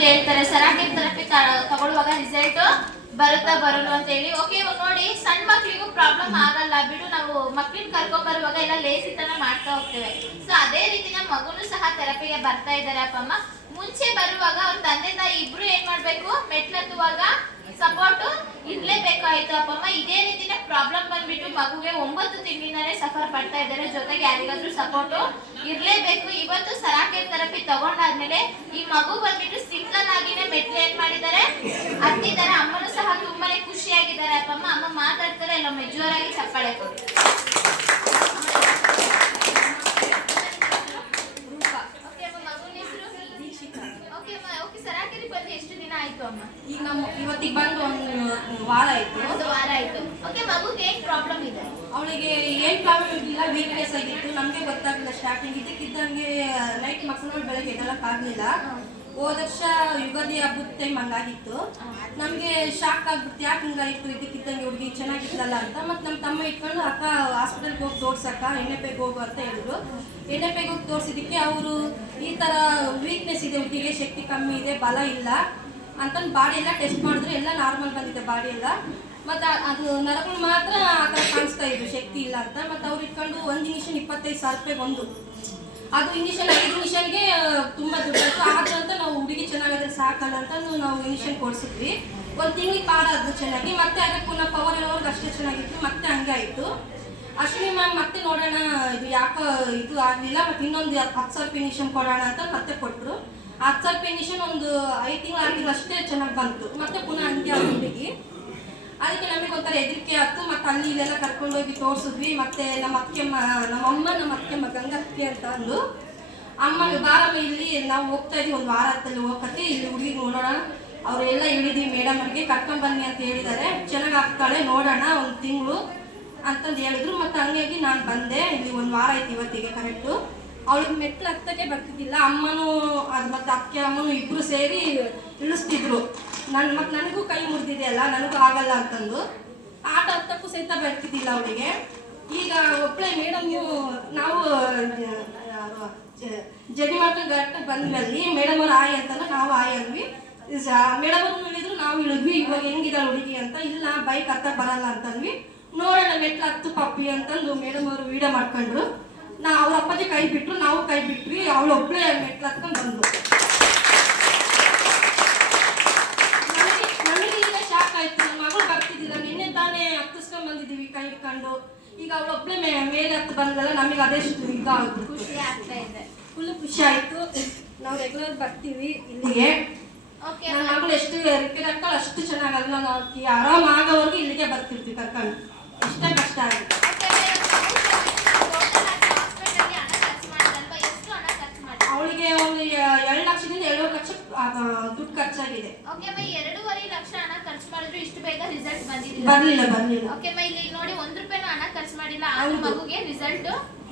ಮಂದಿರು ಹೇಳ್ತಾರೆ ಸರಾಕೆ ಥೆರಪಿ ತಗೊಳ್ಳುವಾಗ ರಿಸಲ್ಟ್ ಬರುತ್ತಾ ಬರಲ್ಲ ಅಂತ ಹೇಳಿ ಓಕೆ ಇವಾಗ ನೋಡಿ, ಸಣ್ಣ ಮಕ್ಕಳಿಗೂ ಪ್ರಾಬ್ಲಮ್ ಆಗಲ್ಲ, ಬಿಡು, ನಾವು ಮಕ್ಳಿನ ಕರ್ಕೊಂಡ್ ಬರುವಾಗ ಎಲ್ಲ ಲೇಸಿತನ ಮಾಡ್ತಾ ಹೋಗ್ತೇವೆ. ಸೊ ಅದೇ ರೀತಿ ನಮ್ಮ ಮಗುನು ಸಹ ಥೆರಪಿಗೆ ಬರ್ತಾ ಇದ್ದಾರೆ ಅಪ್ಪ ಅಮ್ಮ ಮುಂಚೆ ಬರುವಾಗ ಅವ್ರ ತಂದೆ ತಾಯಿ ಇಬ್ರು ಏನ್ ಮಾಡ್ಬೇಕು? ಮೆಟ್ಲತ್ತುವಾಗ ಇರ್ಲೇಬೇಕಾಯ್ತು ಅಪ್ಪ ಅಮ್ಮ ಇದೇ ರೀತಿನ ಪ್ರಾಬ್ಲಮ್ ಬಂದ್ಬಿಟ್ಟು ಮಗುಗೆ ಒಂಬತ್ತು ತಿಂಗಳಿಂದಲೇ ಸಫರ್ ಪಡ್ತಾ ಇದ್ದಾರೆ. ಜೊತೆಗೆ ಯಾರಿಗಾದ್ರೂ ಸಪೋರ್ಟ್ ಇರ್ಲೇಬೇಕು. ಇವತ್ತು ಸರಾಕೆ ಥೆರಪಿ ತಗೊಂಡಾದ್ಮೇಲೆ ಈ ಮಗು ಬಂದ್ಬಿಟ್ಟು ಸಿಂಪಲ್ ಆಗಿನೇ ಮೆಟ್ಲು ಏನ್ ಮಾಡಿದ್ದಾರೆ? ಹತ್ತಿದ್ದಾರೆ ಅಮ್ಮನು ಸಹ ತುಂಬಾನೇ ಖುಷಿಯಾಗಿದ್ದಾರೆ. ಅಪ್ಪಮ್ಮ ಅಮ್ಮ ಮಾತಾಡ್ತಾರೆ ಎಲ್ಲ ಮೆಜೋರಾಗಿ ಚಪ್ಪಾಳೆ ಕೊಡಿ ಇವತ್ತಿಗೆ ಬಂದು ವಾರ ಆಯ್ತು. ಒಂದು ವಾರ ಆಯ್ತು. ಓಕೆ ಮಗುಗೆ ಏನ್ ಪ್ರಾಬ್ಲಮ್ ಇದೆ? ಅವಳಿಗೆ ಏನ್ ಪ್ರಾಬ್ಲಮ್ ಇರಲಿಲ್ಲ ವೀಕ್ನೆಸ್ ಆಗಿತ್ತು. ನಮ್ಗೆ ಗೊತ್ತಾಗಲಿಲ್ಲ ಸ್ಟಾರ್ಟಿಂಗ್ ಇದಕ್ಕಿದ್ದಂಗೆ ನೈಟ್ ಮಕ್ಕಳು ಬೆಳಗ್ಗೆ ಎದ್ದಳಕ್ ಆಗ್ಲಿಲ್ಲ. ಹೋದ ವರ್ಷ ಯುಗಾದಿ ಹಬ್ಬದ ಟೈಮ್ ಹಂಗಾಗಿತ್ತು. ನಮ್ಗೆ ಶಾಕ್ ಆಗ್ಬಿಟ್ಟು ಯಾಕೆ ಹಿಂಗಾಗಿತ್ತು ಇದಕ್ಕಿದ್ದಂಗೆ ಹುಡುಗಿ ಚೆನ್ನಾಗಿತ್ತಲ್ಲ ಅಂತ. ಮತ್ತೆ ನಮ್ಮ ತಮ್ಮ ಇಟ್ಕೊಂಡು ಅಕ್ಕ ಹಾಸ್ಪಿಟಲ್ಗೆ ಹೋಗಿ ತೋರ್ಸಕ್ಕ ಎಣ್ಣೆಪೆಗೆ ಹೋಗು ಅಂತ ಹೇಳಿದ್ರು. ಎಣ್ಣೆಪೆಗೆ ಹೋಗಿ ತೋರಿಸಿದ್ದಕ್ಕೆ ಅವರು ಈ ತರ ವೀಕ್ನೆಸ್ ಇದೆ ಹುಡುಗಿಗೆ ಶಕ್ತಿ ಕಮ್ಮಿ ಇದೆ ಬಲ ಇಲ್ಲ. ಅಂತಂದು ಬಾಡಿ ಎಲ್ಲ ಟೆಸ್ಟ್ ಮಾಡಿದ್ರು, ಎಲ್ಲ ನಾರ್ಮಲ್ ಬಂದಿದೆ ಬಾಡಿ ಎಲ್ಲ. ಮತ್ತೆ ಅದು ನರಗಳು ಮಾತ್ರ ಆ ಥರ ಕಾಣಿಸ್ತಾ ಇದ್ರು ಶಕ್ತಿ ಇಲ್ಲ ಅಂತ. ಮತ್ತೆ ಅವ್ರು ಇಟ್ಕೊಂಡು ಒಂದು ಇಂಜೆಕ್ಷನ್ ಇಪ್ಪತ್ತೈದು ಸಾವಿರ ರೂಪಾಯಿ ಒಂದು. ಅದು ಇಂಜೆಕ್ಷನ್ ಐದು ಇಂಜೆಕ್ಷನ್ಗೆ ತುಂಬ ದುಡ್ಡು ಆದ್ರೂ ಅಂತ ನಾವು ಹುಡುಗಿ ಚೆನ್ನಾಗಿದ್ರೆ ಸಾಕಲ್ಲ ಅಂತ ನಾವು ಇಂಜೆಕ್ಷನ್ ಕೊಡಿಸಿದ್ವಿ. ಒಂದು ತಿಂಗಳಿಗೆ ಪಾಡ ಅದು ಚೆನ್ನಾಗಿ. ಮತ್ತೆ ಅದಕ್ಕೆ ಪುನಃ ಪವರ್ ಇರೋರ್ಗೆ ಅಷ್ಟೇ ಚೆನ್ನಾಗಿತ್ತು, ಮತ್ತೆ ಹಂಗೆ ಆಯಿತು. ಅಶ್ವಿನಿ ಮ್ಯಾಮ್ ಮತ್ತೆ ನೋಡೋಣ, ಇದು ಯಾಕೋ ಇದು ಆಗಲಿಲ್ಲ, ಮತ್ತೆ ಇನ್ನೊಂದು ಹತ್ತು ಸಾವಿರ ಇಂಜೆಕ್ಷನ್ ಕೊಡೋಣ ಅಂತ ಮತ್ತೆ ಕೊಟ್ಟರು ಹತ್ತು ಸಾವಿರ ಇಂಜೆಕ್ಷನ್ ಒಂದು ಐದು ತಿಂಗಳು ಆಗಿ ಅಷ್ಟೇ ಚೆನ್ನಾಗಿ ಬಂತು. ಮತ್ತೆ ಪುನಃ ಆದ ಹುಡುಗಿ ಅದಕ್ಕೆ ನಮಗೆ ಒಂಥರ ಹೆದರಿಕೆ ಆಯ್ತು. ಮತ್ತೆ ಅಲ್ಲಿ ಇಲ್ಲೆಲ್ಲ ಕರ್ಕೊಂಡೋಗಿ ತೋರಿಸಿದ್ವಿ. ಮತ್ತೆ ನಮ್ಮ ಅಕ್ಕಮ್ಮ ನಮ್ಮ ಅಮ್ಮ, ನಮ್ಮ ಅಕ್ಕೆಮ್ಮ ಗಂಗಕ್ಕೆ ಅಂತ ಅಂದು, ಅಮ್ಮ ಬಾರಮ್ಮ ಇಲ್ಲಿ, ನಾವು ಹೋಗ್ತಾ ಇದ್ವಿ. ಒಂದು ವಾರ ಹತ್ತಲ್ಲಿ ಹೋಗತ್ತೆ. ಇಲ್ಲಿ ಹುಡುಗಿ ನೋಡೋಣ. ಅವರೆಲ್ಲ ಹೇಳಿದ್ವಿ, ಮೇಡಮ್ ಅವ್ರಿಗೆ ಕರ್ಕೊಂಡು ಬನ್ನಿ ಅಂತ ಹೇಳಿದ್ದಾರೆ. ಚೆನ್ನಾಗಿ ಆಗ್ತಾಳೆ, ನೋಡೋಣ, ಒಂದು ತಿಂಗಳು ಅಂತಂದು ಹೇಳಿದ್ರು. ಮತ್ತು ಹಂಗಾಗಿ ನಾನು ಬಂದೆ. ಇಲ್ಲಿ ಒಂದು ವಾರ ಆಯ್ತು ಇವತ್ತಿಗೆ, ಕರೆಕ್ಟು. ಅವಳಿಗೆ ಮೆಟ್ಲು ಹತ್ತಕ್ಕೆ ಬರ್ತಿದ್ದಿಲ್ಲ. ಅಮ್ಮನೂ ಅದು ಮತ್ತೆ ಅಕ್ಕಿ, ಅಮ್ಮನೂ ಇಬ್ರು ಸೇರಿ ಇಳಿಸ್ತಿದ್ರು. ನನ್ನ ಮತ್ತೆ ನನಗೂ ಕೈ ಮುರಿದಿದೆ ಅಲ್ಲ, ನನಗೂ ಆಗಲ್ಲ ಅಂತಂದು. ಆಟ ಹತ್ತಕ್ಕೂ ಸಹಿತ ಬರ್ತಿದ್ದಿಲ್ಲ ಅವಳಿಗೆ. ಈಗ ಒಬ್ಬಳೆ ಮೇಡಮ್ ನಾವು ಜಡಿ ಮಾಡ್ಕೊಂಡು ಕರೆಕ್ಟಾಗಿ ಬಂದ್ಮೇಲೆ ಮೇಡಮ್ ಅವ್ರು ಆಯ್ ಅಂತಂದ್ರೆ ನಾವು ಆಯ್ ಅಂದ್ವಿ. ಮೇಡಮ್ ಅವ್ರು ಇಳಿದ್ರು, ನಾವು ಇಳಿದ್ವಿ. ಇವಾಗ ಹೆಂಗಿದಾಳೆ ಹುಡುಗಿ ಅಂತ. ಇಲ್ಲ ಬೈಕ್ ಹತ್ತಕ್ಕೆ ಬರಲ್ಲ ಅಂತಂದ್ವಿ. ನೋಡೋಣ, ಮೆಟ್ಲು ಹತ್ತು ಪಪ್ಪಿ ಅಂತಂದು ಮೇಡಮ್ ಅವರು ವೀಡಿಯೋ ಮಾಡ್ಕೊಂಡ್ರು. ನಾ ಅವ್ರ ಅಪ್ಪಾಜಿ ಕೈ ಬಿಟ್ರು ನಾವು ಕೈ ಬಿಟ್ರಿ ಅವಳು ಒಬ್ಬಳೇ ಮೆಟ್ಲು ಹತ್ಕೊಂಡು ಬಂದು ನನಗೆ ನನಗೆ ಈಗ ಶಾಕ್ ಆಯ್ತು. ನನ್ನ ಮಗಳು ಬರ್ತಿದ್ದಿಲ್ಲ ನಿನ್ನೆ ತಾನೇ ಹತ್ತಿಸ್ಕೊಂಡ್ ಬಂದಿದ್ದೀವಿ ಕೈ ಇಟ್ಕೊಂಡು ಈಗ ಅವಳೊಬ್ಬಳೆ ಮೇ ಮೇಲೆ ಹತ್ತು ಬಂದಲ್ಲ ನಮಗೆ ಅದೆಷ್ಟು ಇದಾಗುತ್ತೆ ಖುಷಿ ಆಗ್ತಾ ಇದೆ. ಫುಲ್ ಖುಷಿ ಆಯ್ತು. ನಾವು ರೆಗ್ಯುಲರ್ ಬರ್ತೀವಿ ಇಲ್ಲಿಗೆ. ಓಕೆ ನನ್ನ ಮಗಳು ಎಷ್ಟು ರಿಪೇರ್ ಆಗ್ತಾಳೆ ಅಷ್ಟು ಚೆನ್ನಾಗಲ್ಲ ನಾವು ಆರಾಮ ಆಗೋವರೆಗೂ ಇಲ್ಲಿಗೆ ಬರ್ತಿರ್ತೀವಿ ಕರ್ಕೊಂಡು. ಎಷ್ಟೇ ಕಷ್ಟ ಆಗುತ್ತೆ ಅವಳಿಗೆ ಒಂದು ಎರಡು ಲಕ್ಷದಿಂದ ಏಳುವರೆ ಲಕ್ಷ ಆ, ದುಡ್ಡು ಖರ್ಚಾಗಿದೆ ಓಕೆ ಮೈ ಎರಡೂವರೆ ಲಕ್ಷ ಹಣ ಖರ್ಚು ಮಾಡಿದ್ರು ಇಷ್ಟು ಬೇಗ ರಿಸಲ್ಟ್ ಬಂದಿದೆ ಬರ್ಲಿಲ್ಲ ಬರ್ಲಿಲ್ಲ ಓಕೆ ಮೈ ಇಲ್ಲಿ ನೋಡಿ ಒಂದ್ ರೂಪಾಯಿನೂ ಹಣ ಖರ್ಚು ಮಾಡಿಲ್ಲ. ಆದ್ರೂ. ಮಗುಗೆ ರಿಸಲ್ಟ್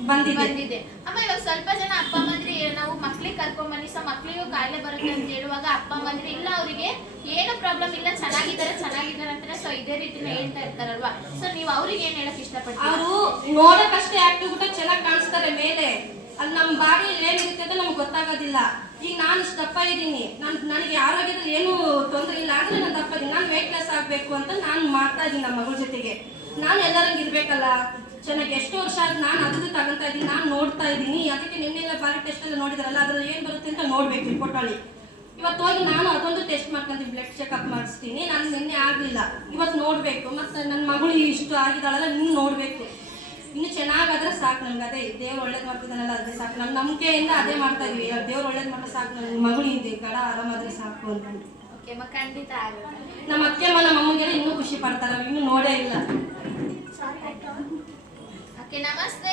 ಬಂದಿದೆ. ಬಂದಿದೆ. ಅಮ್ಮ ಇವಾಗ ಸ್ವಲ್ಪ ಜನ ಅಪ್ಪ ಅಮ್ಮಂದ್ರೆ ನಾವು ಮಕ್ಳಿಗೆ ಕರ್ಕೊಂಡ್ ಬನ್ನಿ. ಸೊ ಮಕ್ಳಿಗೂ ಕಾಯಿಲೆ ಬರುತ್ತೆ ಅಂತ ಹೇಳುವಾಗ ಅಪ್ಪ ಅಮ್ಮಂದ್ರೆ ಇಲ್ಲ ಅವರಿಗೆ ಏನು ಪ್ರಾಬ್ಲಮ್ ಇಲ್ಲ ಚೆನ್ನಾಗಿದ್ದಾರೆ ಚೆನ್ನಾಗಿದ್ದಾರೆ ಅಂತಾನೆ ಸೊ ಇದೇ ರೀತಿನ ಹೇಳ್ತಾ ಇರ್ತಾರಲ್ವಾ? ಸೊ ನೀವು ಅವ್ರಿಗೆ ಏನ್ ಹೇಳಕ್ ಇಷ್ಟಪಡ್ತೀವಿ ಅವರು ನೋಡಕ್ಕಷ್ಟೇ ಆಕ್ಟಿವ್ ಚೆನ್ನಾಗಿ ಕಾಣಿಸ್ತಾರೆ ಮೇಲೆ. ಅಲ್ಲಿ ನಮ್ಮ ಬಾಡಿಯಲ್ಲಿ ಏನಿರುತ್ತೆ ಅಂತ ನಮ್ಗೆ ಗೊತ್ತಾಗೋದಿಲ್ಲ. ಈಗ ನಾನು ಇಷ್ಟು ದಪ್ಪ ಇದ್ದೀನಿ. ನಾನು ನನಗೆ ಆರೋಗ್ಯದಲ್ಲಿ ಏನೂ ತೊಂದರೆ ಇಲ್ಲ. ಆದರೆ ನಾನು ದಪ್ಪ ಇದ್ದೀನಿ. ನಾನು ವೆಯ್ಟ್ ಲೆಸ್ ಆಗಬೇಕು ಅಂತ ನಾನು ಮಾಡ್ತಾ ಇದ್ದೀನಿ ನಮ್ಮ ಮಗಳ ಜೊತೆಗೆ. ನಾನು ಎಲ್ಲರಂಗೆ ಇರಬೇಕಲ್ಲ. ಚೆನ್ನಾಗಿ ಎಷ್ಟು ವರ್ಷ ಆಯ್ತು ನಾನು ಅದನ್ನು ತಗೊಂತಾ ಇದ್ದೀನಿ. ನಾನು ನೋಡ್ತಾ ಇದ್ದೀನಿ. ಅದಕ್ಕೆ ನಿನ್ನೆಲ್ಲ ಬಾರಿ ಟೆಸ್ಟ್ ಎಲ್ಲ ನೋಡಿದಾರಲ್ಲ, ಅದ್ರಲ್ಲಿ ಏನು ಬರುತ್ತೆ ಅಂತ ನೋಡ್ಬೇಕು ರಿಪೋರ್ಟಲ್ಲಿ ಇವತ್ತು ಹೋಗಿ ನಾನು ಅದೊಂದು ಟೆಸ್ಟ್ ಮಾಡ್ಕೊಂತೀನಿ. ಬ್ಲಡ್ ಚೆಕಪ್ ಮಾಡಿಸ್ತೀನಿ. ನಾನು ನಿನ್ನೆ ಆಗಲಿಲ್ಲ. ಇವತ್ತು ನೋಡಬೇಕು. ಮತ್ತು ನನ್ನ ಮಗಳು ಇಷ್ಟು ಆಗಿದ್ದಾಳಲ್ಲ, ನೀನು ನೋಡಬೇಕು. ಇನ್ನು ಚೆನ್ನಾಗಾದ್ರೆ ಸಾಕು ನಮ್ಗೆ. ಅದೇ ದೇವ್ರು ಒಳ್ಳೇದು ಮಾಡ್ತಿದ್ದಾನಲ್ಲ ಅದೇ ಸಾಕು. ನಮ್ಮ ನಂಬಿಕೆಯಿಂದ ಅದೇ ಮಾಡ್ತಾ ಇದೀವಿ. ದೇವ್ರು ಒಳ್ಳೇದು ಮಾಡಿದ್ರೆ ಸಾಕು. ನನ್ನ ಮಗಳು ಇದೆ ಗಡ ಆರಾಮಾದ್ರೆ ಸಾಕು ಅಂತ. ಖಂಡಿತ ನಮ್ಮ ಅತ್ತೆಮ್ಮ ನಮ್ಮ ಅಮ್ಮಗೆಲ್ಲ ಇನ್ನೂ ಖುಷಿ ಪಡ್ತಾರೆ. ಇನ್ನೂ ನೋಡೇ ಇಲ್ಲ. ನಮಸ್ತೆ.